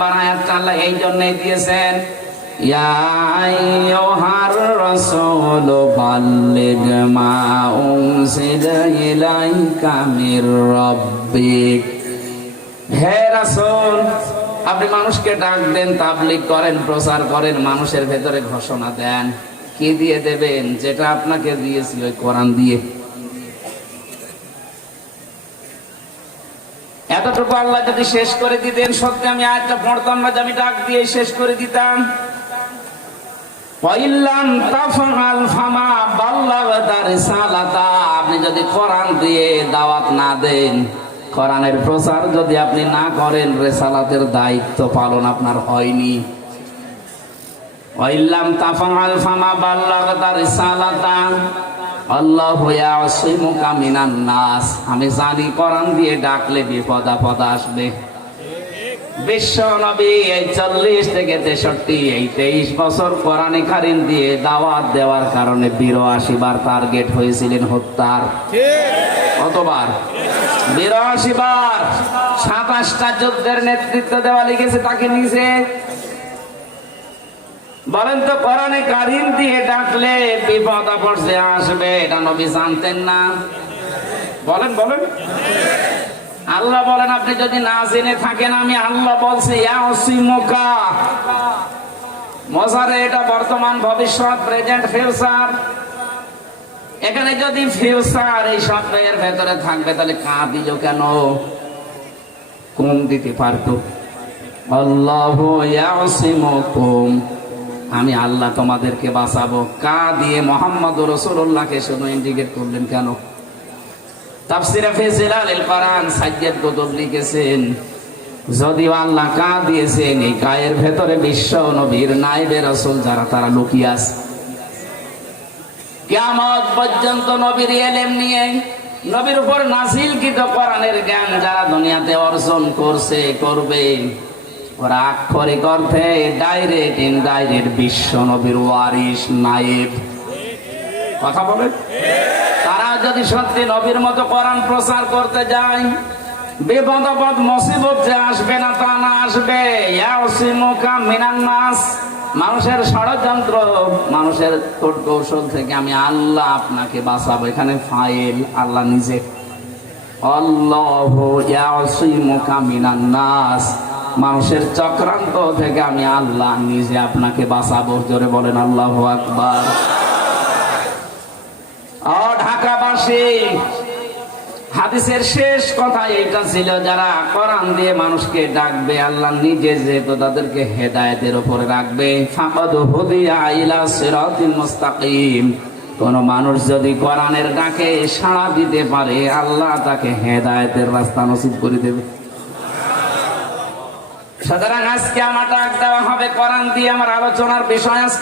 Number আয়াতটা আল্লাহ এই জন্যই দিয়েছেন, ইয়া আইয়ুহার রাসূল বাল্লিগ মা উনজিলা ইলাইকা মির রাব্বিক। হে রাসূল, আপনি মানুষকে ডাক দেন, তাবলীগ করেন, প্রচার করেন, মানুষের ভেতরে ঘোষণা দেন। কি দিয়ে দেবেন? যেটা আপনাকে দিয়েছিল ওই কোরআন দিয়ে। এতটুকু আল্লাহ যদি শেষ করে দিতেন, সত্যি আমি আয়াতটা পড়তাম না যে আমি ডাক দিয়ে শেষ করে দিতাম। আপনি যদি কোরআন দিয়ে দাওয়াত না দেন, কোরআনের প্রচার যদি আপনি না করেন, রিসালাতের দায়িত্ব পালন আপনার হয়নি। আমি জানি কোরআন দিয়ে ডাকলে বিপদ আপদ আসবে। বিশ্ব নবী এই 40 থেকে 63 এই 23 বছর কোরআনে কারীম দিয়ে দাওয়াত দেওয়ার কারণে 82 বার টার্গেট হয়েছিলেন হত্যার। কতবার? 82 বার। 27টা যুদ্ধের নেতৃত্ব দেওয়া লিখেছে তাকে নিজে। বলেন তো, কোরআনে কারীম দিয়ে ডাকলে বিপদ আপদ যে আসবে এটা নবী জানতেন না? বলেন বলেন। আল্লাহ বলেন, আপনি যদি না জেনে থাকেন, আমি আল্লাহ বলছি ইয়াসিমুকা। মজারে এটা বর্তমান, ভবিষ্যৎ, প্রেজেন্ট, ফিউচার। এখানে যদি ফিউচার এই শব্দের ভেতরে থাকবে তাহলে কা দিল কেন? কোন দিতে পারতো? আল্লাহু ইয়াসিমুকুম, আমি আল্লাহ তোমাদেরকে বাঁচাবো। কা দিয়ে মুহাম্মদুর রাসূলুল্লাহকে শুধু ইন্ডিকেট করলেন কেন? তাফসীরে ফি জিলালিল কোরআন সাজ্জাদ কুতুব লিখেছেন, যদিও আল্লাহ কা দিয়েছেন, এই কায়ের ভেতরে বিশ্ব নবীর নায়েবে রাসূল যারা তারা লুকিয়ে আছে। কিয়ামত পর্যন্ত নবীর ইলম নিয়ে, নবীর উপর নাযিলকৃত কোরআনের জ্ঞান যারা দুনিয়াতে অর্জন করছে, করবে, ওরা আক্ষরিক অর্থে ডাইরেক্ট ইনডাইরেক্ট বিশ্ব নবীর ওয়ারিস, নায়েব। কথা বলেন। তারা যদি সত্যি নবীর মতো কোরআন প্রচার করতে যায়, বিপদ আপদ মুসিবত যে আসবে না তা না, আসবে। ইয়াসিমুকা মিনান নাস, মানুষের ষড়যন্ত্র, মানুষের কৌশল থেকে আমি আল্লাহ আপনাকে বাঁচাবো। এখানে ফাইল আল্লাহ নিজে। আল্লাহু ইয়াসিমুকা মিনান নাস, মানুষের চক্রান্ত থেকে আমি আল্লাহ নিজে আপনাকে বাঁচাবো। জোরে বলেন আল্লাহু আকবার। ঢাকাবাসী, হাদিসের শেষ কথা এটা ছিল, যারা কোরআন দিয়ে মানুষকে ডাকবে, আল্লাহ নিজে যেহেতু তাদেরকে হেদায়েতের উপরে রাখবে। ফাকাদ হুদিয়া ইলা সিরাতিল মুস্তাকিম, কোন মানুষ যদি কোরআনের ডাকে সাড়া দিতে পারে, আল্লাহ তাকে হেদায়েতের রাস্তা নসিব করে দেবে। সুতরাং আজকে আমার ডাক দেওয়া হবে কোরআন দিয়ে। আমার আলোচনার বিষয় আজকে